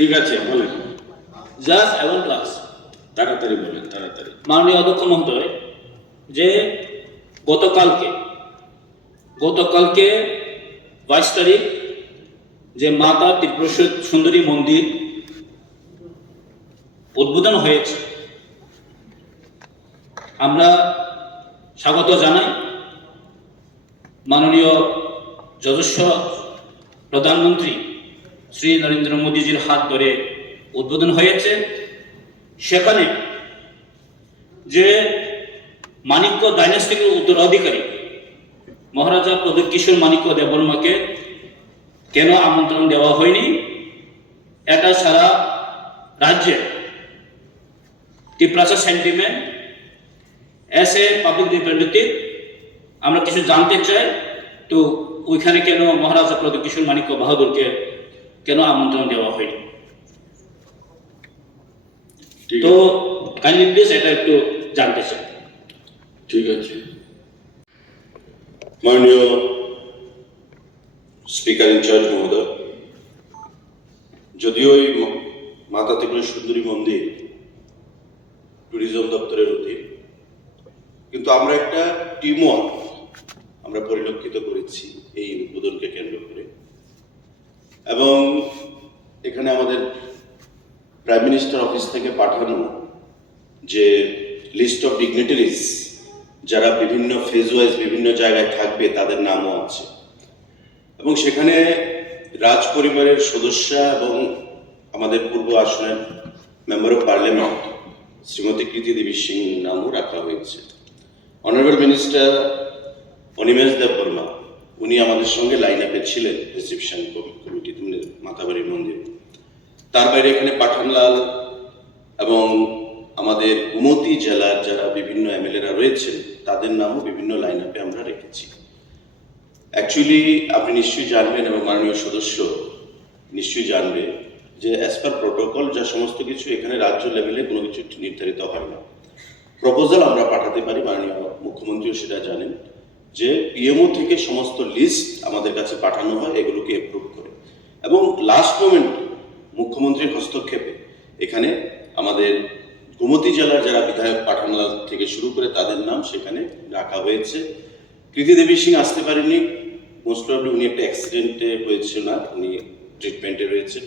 ঠিক আছে, বলেন। জাজ এবং ক্লাস। তাড়াতাড়ি বলেন, তাড়াতাড়ি। মাননীয় অধ্যক্ষ মহোদয়, যে গতকালকে 22 তারিখ যে মাতা ত্রিপুরা সুন্দরী মন্দির উদ্বোধন হয়েছে, আমরা স্বাগত জানাই। মাননীয় যশস্ব প্রধানমন্ত্রী শ্রী নরেন্দ্র মোদীজির হাত ধরে উদ্বোধন হয়েছে। সেখানে যে মাণিক্য ডাইনাস্টির উত্তরাধিকারী মহারাজা প্রদীপ কিশোর মাণিক্য দেববর্মাকে কেন আমন্ত্রণ দেওয়া হয়নি, এটা সারা রাজ্যে Tripura sentiment S a public representative আমরা কিছু জানতে চাই। তো ওইখানে কেন মহারাজা প্রদীপ কিশোর মাণিক্য বাহাদুরকে কেন আমন্ত্রণ দেওয়া হয়নি? তো কাইন্ডলি প্লিজ এটা একটু জানতে চাই। ঠিক আছে। মাননীয় স্পিকার ইনচার্জ মহোদয়, যদিও এই মাতা ত্রিপুরা সুন্দরী মন্দির ট্যুরিজম দপ্তরের অধীন, কিন্তু আমরা একটা টিমওয়ার্ক আমরা পরিলক্ষিত করেছি এই উদ্বোধনকে কেন্দ্র করে। এবং এখানে আমাদের প্রাইম মিনিস্টার অফিস থেকে পাঠানো যে লিস্ট অফ ডিগনিটারিজ যারা বিভিন্ন ফেজ ওয়াইজ বিভিন্ন জায়গায় থাকবে তাদের নামও আছে, এবং সেখানে রাজ পরিবারের সদস্য এবং আমাদের পূর্ব আসনের মেম্বার অফ পার্লামেন্ট শ্রীমতী কৃতি দেবী সিং নামও রাখা হয়েছে। অনারেবল মিনিস্টার অনিমেষ দেববর্মা উনি আমাদের সঙ্গে লাইন আপে ছিলেন রিসেপশন কমিটি মাতাবাড়ির মন্দির। তার বাইরে এখানে পাঠানলাল এবং আমাদের গোমতী জেলার যারা বিভিন্ন এমএলএরা রয়েছেন তাদের নামও বিভিন্ন লাইন আপে আমরা রেখেছি। অ্যাকচুয়ালি আপনি নিশ্চয়ই জানবেন এবং মাননীয় সদস্য নিশ্চয়ই জানবে যে অ্যাজ পার প্রোটোকল যা সমস্ত কিছু এখানে রাজ্য লেভেলে কোনো কিছু নির্ধারিত হয় না। প্রপোজাল আমরা পাঠাতে পারি, মাননীয় মুখ্যমন্ত্রীও সেটা জানেন, যে পিএমও থেকে সমস্ত লিস্ট আমাদের কাছে পাঠানো হয়, এগুলোকে অ্যাপ্রুভ করে, এবং লাস্ট মোমেন্ট মুখ্যমন্ত্রীর হস্তক্ষেপে এখানে আমাদের গোমতী জেলার যারা বিধায়ক পাঠানলাল থেকে শুরু করে তাদের নাম সেখানে রাখা হয়েছে। কৃতি দেবী সিং আসতে পারেননি, মোস্ট প্রবলি উনি একটা অ্যাক্সিডেন্টে হয়েছে, না উনি ট্রিটমেন্টে রয়েছে,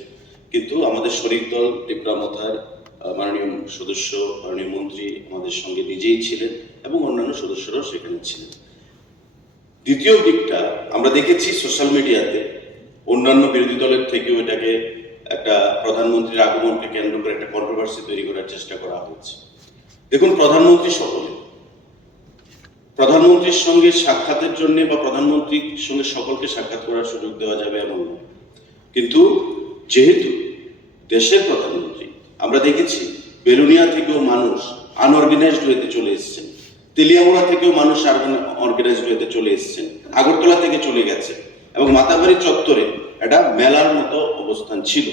কিন্তু আমাদের শরিক দল ত্রিপুরা মথার মাননীয় সদস্য মাননীয় মন্ত্রী আমাদের সঙ্গে নিজেই ছিলেন এবং অন্যান্য সদস্যরাও সেখানে ছিলেন। দ্বিতীয় দিকটা আমরা দেখেছি সোশ্যাল মিডিয়াতে অন্যান্য বিরোধী দলের থেকেও এটাকে একটা প্রধানমন্ত্রীর আগমনকে কেন্দ্র করে একটা কন্ট্রোভার্সি তৈরি করার চেষ্টা করা হয়েছে। দেখুন, প্রধানমন্ত্রীর সঙ্গে সাক্ষাতের জন্য বা প্রধানমন্ত্রীর সঙ্গে সকলকে সাক্ষাৎ করার সুযোগ দেওয়া যাবে এমন না, কিন্তু যেহেতু দেশের প্রধানমন্ত্রী, আমরা দেখেছি বেলুনিয়া থেকেও মানুষ আনঅর্গানাইজড হইতে চলে এসেছেন, তেলিয়ামুড়া থেকেও মানুষ অর্গানাইজড হইতে চলে এসেছেন, আগরতলা থেকে চলে গেছে, এবং মাতাবাড়ি চত্বরে একটা মেলার মতো অবস্থান ছিল।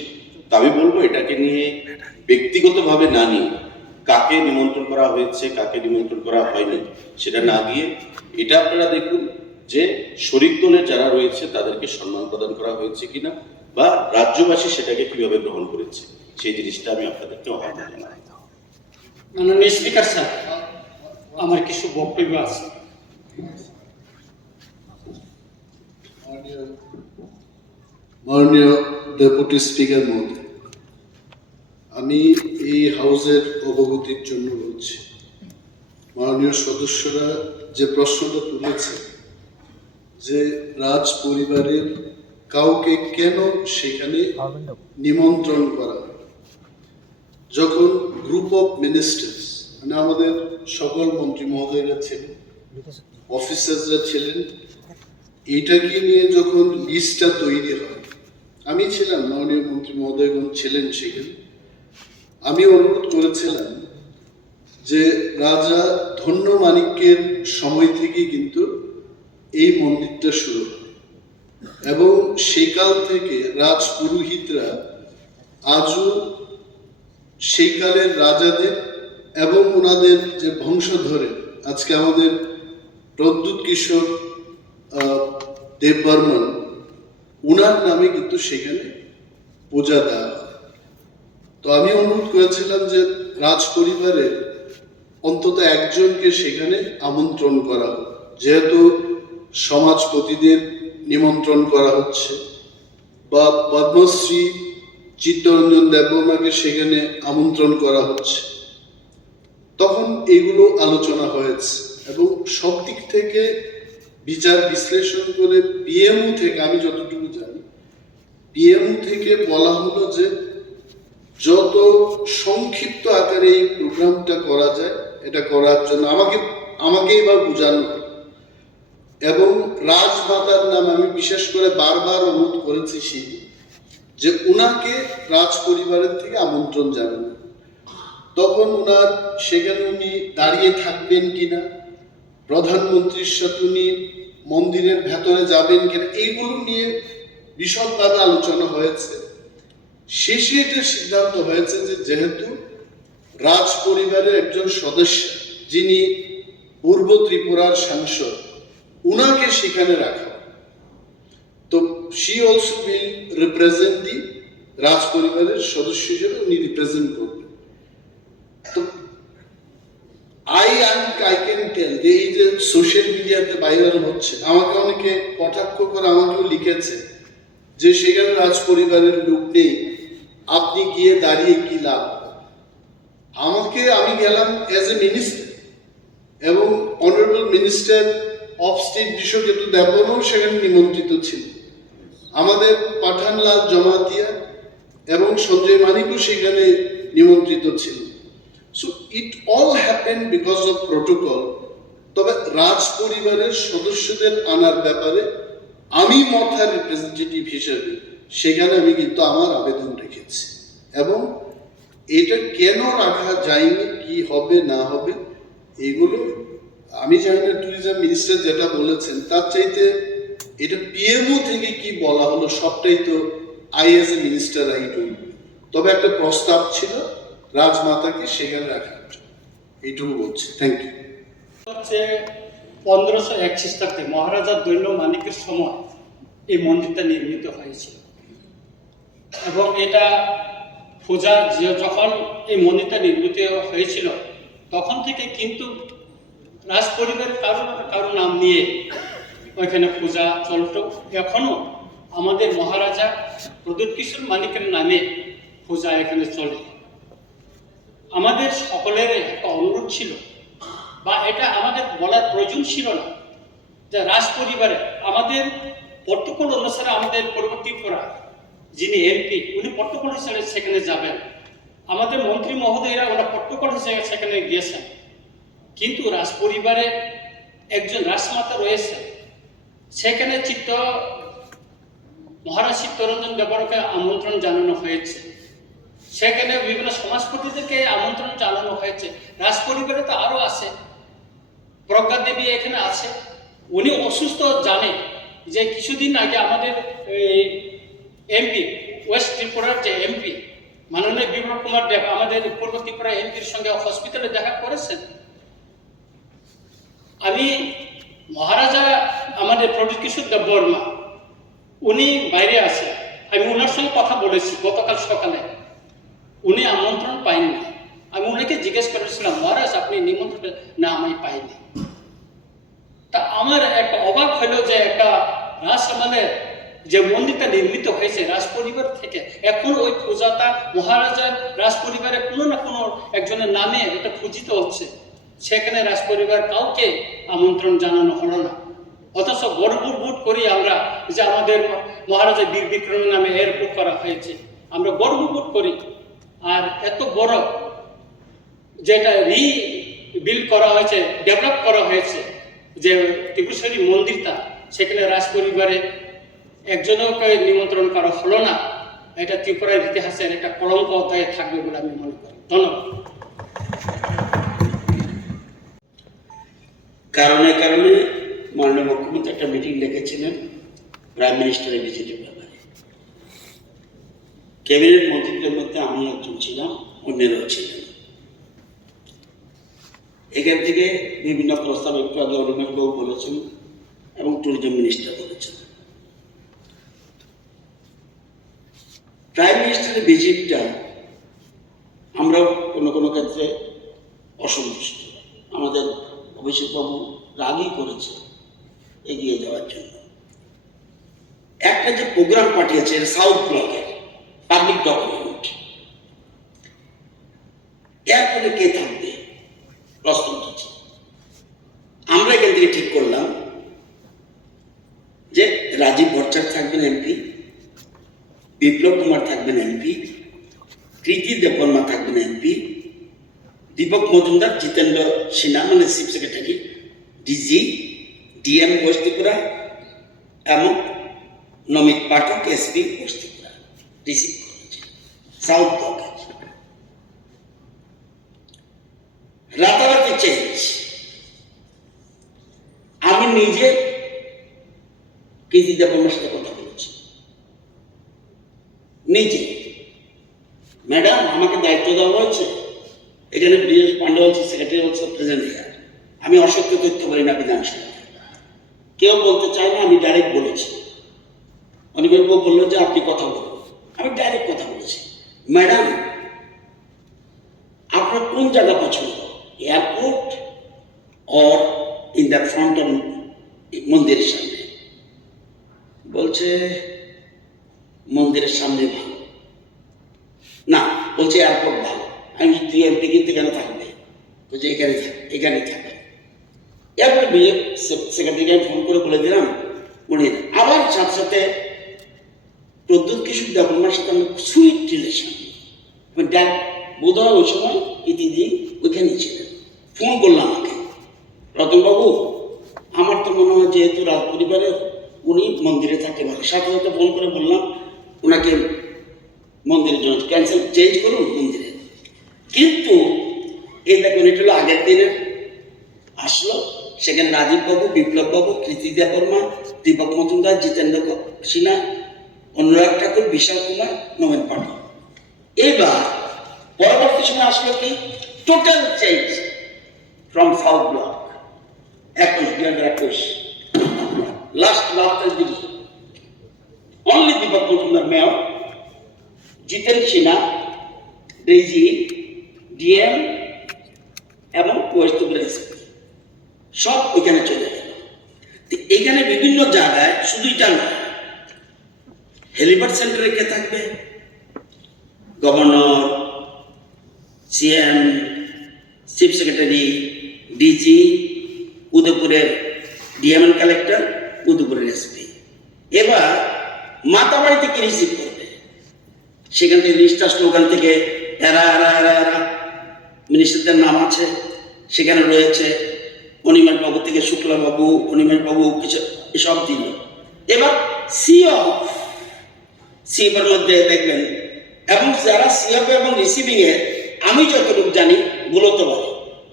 তো আমি বলবো এটাকে নিয়ে ব্যক্তিগতভাবে না নিয়ে কাকে নিমন্ত্রণ করা হয়েছে কাকে নিমন্ত্রণ করা হয়নি সেটা না গিয়ে এটা আপনারা দেখুন যে শরিক দলের যারা রয়েছে তাদেরকে সম্মান প্রদান করা হয়েছে কিনা, বা রাজ্যবাসী সেটাকে কিভাবে গ্রহণ করেছে সেই জিনিসটা আমি আপনাদেরকে আহ্বান জানাই। মাননীয় স্পিকার স্যার, আমার কিছু বক্তব্য আছে। মাননীয় ডেপুটি স্পিকার মহোদয়, আমি এই হাউসের অবগতির জন্য বলছি, মাননীয় সদস্যরা যে প্রশ্নটা তুলেছে যে রাজ পরিবারের কাউকে কেন সেখানে নিমন্ত্রণ করা, যখন গ্রুপ অফ মিনিস্টার্স মানে আমাদের সকল মন্ত্রী মহোদয়রা ছিলেন, অফিসার্সরা ছিলেন, এইটাকে নিয়ে যখন লিস্টটা তৈরি হয়, আমি ছিলাম, মাননীয় মন্ত্রী মহোদয়গণ ছিলেন সেখানে, আমি অনুরোধ করেছিলাম যে রাজা ধন্য মাণিক্যের সময় থেকে কিন্তু এই মন্দিরটা শুরু হয়, এবং সেকাল থেকে রাজ পুরোহিতরা আজও সেই কালের রাজাদের এবং ওনাদের যে বংশধরের, আজকে আমাদের প্রদ্যুৎ কিশোর দেববর্মন, ওনার নামে কিন্তু সেখানে পূজা দেওয়া হয়। তো আমি অনুরোধ করেছিলাম যে রাজ পরিবারে অন্তত একজনকে সেখানে আমন্ত্রণ করা হোক, যেহেতু সমাজপতিদের নিমন্ত্রণ করা হচ্ছে, বা পদ্মশ্রী চিত্তরঞ্জন দেববর্মাকে সেখানে আমন্ত্রণ করা হচ্ছে, তখন এগুলো আলোচনা হয়েছে এবং সব দিক থেকে বিচার বিশ্লেষণ করে পিএমও থেকে, আমি যতটুকু জানি, পিএমও থেকে বলা হলো যে যত সংক্ষিপ্ত আকারে এই প্রোগ্রামটা করা যায় এটা করার জন্য আমাকে এবার বোঝানো হলো। এবং রাজমাতার নাম আমি বিশেষ করে বারবার অনুরোধ করেছি যে উনাকে রাজ পরিবারের থেকে আমন্ত্রণ জানানো। তখন উনার সেখানে উনি দাঁড়িয়ে থাকবেন কিনা, প্রধানমন্ত্রীর সাথে উনি মন্দিরের ভেতরে যাবেন কিনা, এইগুলো নিয়ে বিশদভাবে আলোচনা হয়েছে। শেষে এটা সিদ্ধান্ত হয়েছে যে যেহেতু রাজ পরিবারের একজন সদস্য যিনি পূর্ব ত্রিপুরার সাংসদ, উনাকে সেখানে রাখা, তো শি অলসো উইল রিপ্রেজেন্ট দি রাজ পরিবারের সদস্য হিসেবে উনি রিপ্রেজেন্ট করবেন। তো আই ক্যান টেল যে এই যে সোশ্যাল মিডিয়াতে ভাইরাল হচ্ছে, আমাকে অনেকে কটাক্ষ করে আমাকেও লিখেছে যে সেখানে রাজ পরিবারের লোক নেই, আপনি গিয়ে দাঁড়িয়ে কি লাভ। আমি গেলাম অ্যাজ এ মিনিস্টার, এবং honourable minister of state Biswaketu দেববর্মাও সেখানে নিমন্ত্রিত ছিল, আমাদের পাঠানলাল জমাতিয়া এবং সঞ্জয় মানিকও সেখানে নিমন্ত্রিত ছিল। So it all happen because of protocol. তবে রাজ পরিবারের সদস্যদের আনার ব্যাপারে আমি মথার রিপ্রেজেন্টেটিভ হিসেবে সেখানে আমি কিন্তু আমার আবেদন রেখেছি, এবং এটা কেন রাখা যায়নি, কি হবে না হবে এগুলো আমি জানি না। ট্যুরিজম মিনিস্টার যেটা বলেছেন তার চাইতে এটা পিএমও থেকে কি বলা হলো সবটাই তো I as a minister I don't. তবে একটা প্রস্তাব ছিল রাজমাতাকে সেখানে রাখার জন্য, এইটুকু বলছি। Thank you. হচ্ছে 1501 খ্রিস্টাব্দে মহারাজা দৈন্য মানিকের সময় এই মন্দিরটা নির্মিত হয়েছিল, এবং এটা পূজা যখন এই মন্দিরটা নির্মিত হয়েছিল তখন থেকে কিন্তু রাজ পরিবারের কারো নাম নিয়ে ওইখানে পূজা চলত। এখনো আমাদের মহারাজা প্রদ্যোৎ কিশোর মানিকের নামে পূজা এখানে চলে। আমাদের সকলের একটা অনুরোধ ছিল, বা এটা আমাদের বলার প্রয়োজন ছিল না, যে রাজ পরিবারে আমাদের প্রটোকল অনুসারে আমাদের পরবর্তী করা যিনি এমপি উনি প্রটোকল হিসেবে সেখানে যাবেন, আমাদের মন্ত্রী মহোদয়রা ওরা প্রটোকল হিসেবে সেখানে গিয়েছেন, কিন্তু রাজ পরিবারে একজন রাজমাতা রয়েছে, সেখানে মহারাজ চিত্তরঞ্জন দেববর্মাকে আমন্ত্রণ জানানো হয়েছে, সেখানে বিভিন্ন সমাজপতিদেরকে আমন্ত্রণ জানানো হয়েছে। রাজ পরিবারে তো আরো আছে, প্রজ্ঞা দেবী এখানে আছে, উনি অসুস্থ জানে যে কিছুদিন আগে আমাদের এমপি ওয়েস্ট ত্রিপুরার যে এমপি মাননীয় বিপ্লব কুমার দেব আমাদের পূর্ব ত্রিপুরা এমপির সঙ্গে হসপিটালে দেখা করেছেন। আমি মহারাজা আমাদের প্রদ্যোৎ কিশোর দেববর্মা উনি বাইরে আছে, আমি ওনার সঙ্গে কথা বলেছি গতকাল সকালে, উনি আমন্ত্রণ পাইনি। আমি ওনাকে জিজ্ঞেস করেছিলাম, মহারাজ আপনি নিমন্ত্রণ? না, আমি পাইনি। তা আমার একটা অবাক হলো যে একটা রাজসমানের যে মন্দিরটা নির্মিত হয়েছে রাজ পরিবার থেকে, এখন ওই পূজাটা মহারাজার রাজ পরিবারের কোনো না কোনো একজনের নামে এটা পূজিত হচ্ছে, সেখানে রাজ পরিবার কাউকে আমন্ত্রণ জানানো হলো না। অথচ গর্ববোধ করি আমরা যে আমাদের মহারাজা বীর বিক্রমের নামে এয়ারপোর্ট করা হয়েছে, আমরা গর্ববোধ করি। আর এত বড় যেটা রিবিল্ড করা হয়েছে, ডেভেলপ করা হয়েছে যে ত্রিপুরেশ্বরী মন্দিরটা, সেখানে রাজ পরিবারে একজনকে নিমন্ত্রণ করা হলো না, এটা ত্রিপুরার ইতিহাসের একটা কলঙ্ক অধ্যায়ে থাকবে বলে আমি মনে করি। ধন্যবাদ। কারণে কারণে মাননীয় মুখ্যমন্ত্রী একটা মিটিং ডেকেছিলেন প্রাইম মিনিস্টারের ভিজিটের ব্যাপারে। ক্যাবিনেট মন্ত্রীদের মধ্যে আমি একজন ছিলাম, অন্যরাও ছিলেন। এখান থেকে বিভিন্ন প্রস্তাব একটু আগে অরুণবাবু বলেছেন এবং ট্যুরিজম মিনিস্টার বলেছেন। প্রাইম মিনিস্টারের ভিজিটটা আমরাও কোনো কোনো ক্ষেত্রে অসন্তুষ্ট। আমাদের অভিষেকবাবু রাগই করেছে এগিয়ে যাওয়ার জন্য। একটা যে প্রোগ্রাম পাঠিয়েছে সাউথ ব্লকের পাবলিক ডকুমেন্ট, এরপরে কে থাকবে প্রশ্ন উঠেছে। আমরা এখান থেকে ঠিক করলাম যে রাজীব ভট্টাচার্য থাকবেন এমপি, বিপ্লব কুমার থাকবেন এমপি, কৃতি দেববর্মা থাকবেন এমপি, দীপক মজুমদার, জিতেন্দ্র সিনহা মানে চিফ সেক্রেটারি, ডিজি, ডিএম বস্তিপুরা এবং নমিত পাঠক এসপি বস্তিপুরা রিসিভ করেছে সাউথ ব্লকে। রাতারাতি চেঞ্জ। আমি নিজে কৃতি দেববর্মার সাথে কথা বলেছি, নিজে, ম্যাডাম আমাকে দায়িত্ব দেওয়া হয়েছে, এখানে ব্রিজেশ পান্ডে হচ্ছে সেক্রেটারি হচ্ছে প্রেজেন্ট ইয়ার, আমি অসত্য তথ্য বলি না বিধানসভা, কেউ বলতে চায় না, আমি ডাইরেক্ট বলেছি। অনিবার্য বললো যে আপনি কথা বলুন, আমি ডাইরেক্ট কথা বলেছি, ম্যাডাম আপনার কোন জায়গা পছন্দ, airport or in the front of মন্দিরের সামনে? বলছে মন্দিরের সামনে ভালো না, বলছে এয়ারপোর্ট ভালো। আমি তুই এমপি কিন্তু এখানে থাকবে, বলছে এখানে থাকবে। এরপরে সেক্রেটারিকে আমি ফোন করে বলে দিলাম, উনি আবার সাথে সাথে প্রদ্যুৎ কিশোর দেববর্মার সাথে আমি সুইট রিলেশন, বোধ হয় ওই সময় ইতিদি ওইখানেই ছিলেন। ফোন করলাম আমাকে, রতনবাবু আমার তো মনে হয় যেহেতু রাজ পরিবারের উনি মন্দিরে থাকে ভালো, সাথে সাথে ফোন করে বললাম ওনাকে মন্দিরের জন্য ক্যান্সেল চেঞ্জ করুন মন্দিরে। কিন্তু এই দেখুন এটা হলো আগের দিনের আসলো, সেখানে রাজীব বাবু, বিপ্লব বাবু, কৃতি দেববর্মা, দীপক মজুমদার, জিতেন্দ্র সিনহা, অনুরাগ ঠাকুর, বিশাল কুমার, নমিত পাঠক। এবার পরবর্তী সময় আসলো কি total change from south block 2021 last দিন only Deepak Majumdar mayor, Jitendra Sinha DG, DM এবং ওয়েস্টবেঙ্গল এসপি সব ওইখানে চলে গেল। এখানে বিভিন্ন জায়গায় শুধু এটা নয়, হেলিপ্যাড সেন্টারে কে থাকবে, governor, CM, chief secretary, DG, উদয়পুরের ডিএম এন্ড কালেক্টর, উদয়পুরের এসপি। এবার মাতাবাড়ি থেকে রিসিভ করবে, সেখান থেকে লিস্ট আসলো, ওখান থেকে এরা এরা এরা এরা মিনিস্টারদের নাম আছে, সেখানে রয়েছে অনিমেষ বাবু থেকে শুক্লাবাবু, অনিমেষ বাবু কিছু এসব দিল। এবার সিএফের মধ্যে দেখবেন, এবং যারা সিএফ এবং রিসিভিং এ আমি যতটুকু জানি বলতে পারি,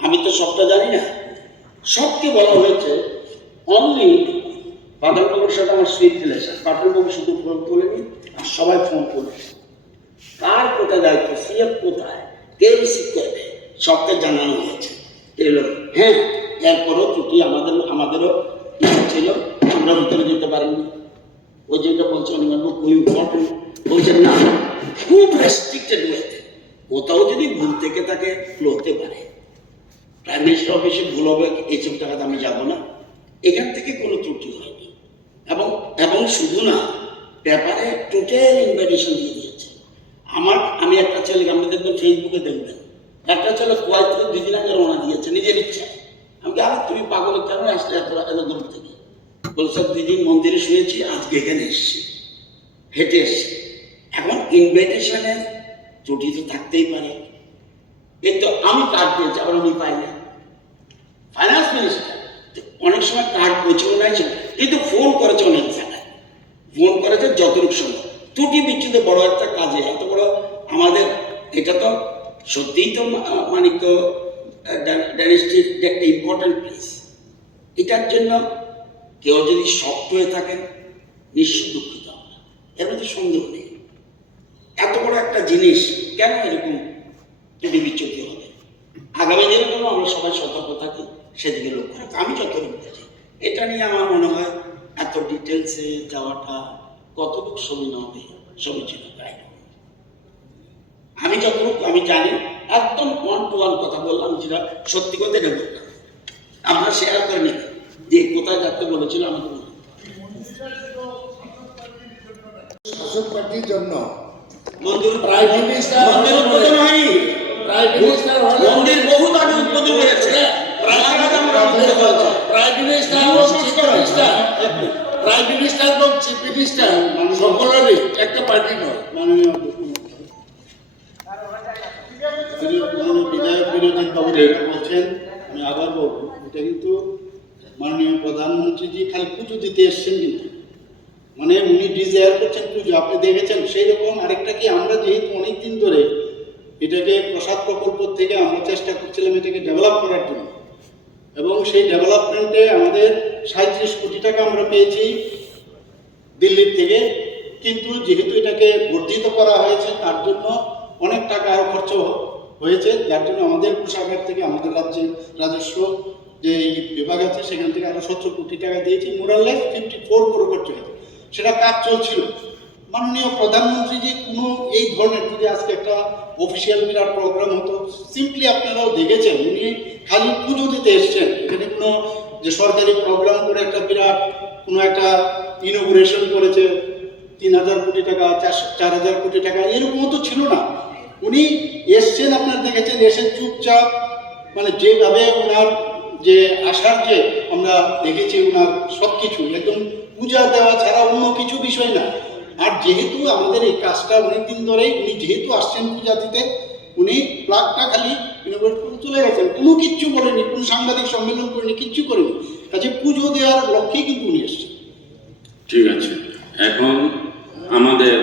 আমি তো সবটা জানি না, সবকে বলা হয়েছে অনলি পাঠানবাবুর সাথে আমার সুইট রিলেশন, পাঠানবাবু শুধু ফোন তোলেনি আর সবাই ফোন করেছে, কার কোথায় দায়িত্ব, সিএফ কোথায়, কে রিসিভ করবে, সবকে জানানো হয়েছে। এলো হ্যাঁ, এরপরও ত্রুটি আমাদেরও ছিল, আমরা ভিতরে যেতে পারিনি। ওই যেটা বলছে অনিবার্য খুব ইম্পর্টেন্ট, বলছেন না খুব রেস্ট্রিক্টেড ওয়েতে, কোথাও যদি ভুল থেকে তাকে ভুল হতে পারে, প্রাইম মিনিস্টার অফিসে ভুল হবে এইসব টাকাতে আমি যাব না, এখান থেকে কোনো ত্রুটি হয়নি। এবং শুধু না, পেপারে টোটাল ইনভাইটেশন দিয়ে দিয়েছে। আমি একটা ছেলেকে, আপনি দেখবেন ফেসবুকে দেখবেন, একটা ছেলে কুয়াইত থেকে 2 দিন আগে রওনা দিয়েছে নিজের ইচ্ছায়। আমি আরে তুমি পাগল কেন আসলে এত দূর থেকে? বলছে 2 দিন মন্দিরে শুয়েছি, আজকে এখানে এসেছি, হেঁটে এসছি। এখন ইনভাইটেশনের ত্রুটি তো থাকতেই পারে, কিন্তু আমি কার্ড পেয়েছি, আবার উনি পাইনি। ফাইন্যান্স মিনিস্টার অনেক সময় কার্ড পৌঁছেও নাই, কিন্তু ফোন করেছে অনেক জায়গায়, ফোন করেছে যতটুকু সময়। ত্রুটি বিচ্ছুত বড় একটা কাজে, এত বড় আমাদের, এটা তো সত্যিই তো মানিক্য ডাইনেস্টির একটা ইম্পর্টেন্ট প্লেস। এটার জন্য কেউ যদি শক্ত হয়ে থাকেন নিশ্চয় দুঃখিত আমরা, এর মধ্যে সন্দেহ নেই। এত বড় একটা জিনিস কেন এরকম ত্রুটি বিচ্যুতি হবে? আগামী দিনের জন্য আমরা সবাই সতর্ক থাকি, সেদিকে লক্ষ্য রাখি। আমি যতটুকু বুঝি, এটা নিয়ে আমার মনে হয় এত ডিটেলসে যাওয়াটা কতটুকু সমীচীন হবে, সমীচীন হবে। আমি যতটুকু আমি জানি, একদম 1 to 1 কথা বললাম, যেটা সত্যি কথা এটা বললাম। আপনারা শেয়ার করে নিন যে কোথায় যাতে বলেছিল আমাকে বলুন। শাসক পার্টির জন্য মন্দির প্রাইম মিনিস্টার মন্দির উদ্বোধন হয়নি, প্রাইম মিনিস্টার মন্দির বহুত আগে উদ্বোধন হয়েছে, প্রাইম মিনিস্টার এবং চিফ মিনিস্টার সকলেরই একটা পার্টি নয়। মাননীয় বিধায়ক বিরোধী বাবু যেটা বলছেন, আমি আবার বলবো, এটা কিন্তু মাননীয় প্রধানমন্ত্রীজি খালি পুজো দিতে এসছেন কিন্তু, মানে উনি ডিজায়ার করছেন পুজো, আপনি দেখেছেন। সেই রকম আরেকটা কি, আমরা যেহেতু অনেকদিন ধরে এটাকে প্রসাদ প্রকল্প থেকে আমরা চেষ্টা করছিলাম এটাকে ডেভেলপ করার জন্য, এবং সেই ডেভেলপমেন্টে আমাদের 37 কোটি টাকা আমরা পেয়েছি দিল্লির থেকে, কিন্তু যেহেতু এটাকে বর্ধিত করা হয়েছে তার জন্য অনেক টাকা আরও খরচ হয়েছে, যার জন্য আমাদের কোষাগার থেকে আমাদের রাজ্যের রাজস্ব যে বিভাগ আছে সেখান থেকে আরও 17 কোটি টাকা দিয়েছি, মোরাললেস 54 crore খরচ হয়েছে, সেটা কাজ চলছিল। মাননীয় প্রধানমন্ত্রীজি কোনো এই ধরনের যদি আজকে একটা অফিসিয়াল বিরাট প্রোগ্রাম হতো, সিম্পলি আপনারাও দেখেছেন উনি খালি পুজো দিতে এসছেন, এখানে কোনো যে সরকারি প্রোগ্রাম করে একটা বিরাট কোনো একটা ইনোগ্রেশন করেছে 3000 কোটি টাকা 4000 কোটি টাকা এরকমও তো ছিল না। উনি এসছেন, আপনারা দেখেছেন, এসে চুপচাপ, মানে যেভাবে ওনার যে আসার যে আমরা দেখেছি ওনার সব কিছু একদম পূজা দেওয়া ছাড়া অন্য কিছু বিষয় না। আর যেহেতু আমাদের এই কাজটা অনেকদিন ধরেই উনি যেহেতু আসছেন পূজা দিতে, উনি প্লাগটা খালি ইনোগ্রেট করে চলে গেছেন, কোনো কিচ্ছু বলেনি, কোনো সাংবাদিক সম্মেলন করেনি, কিচ্ছু করেনি, কাজে পুজো দেওয়ার লক্ষ্যেই কিন্তু উনি এসছেন। ঠিক আছে, এখন আমাদের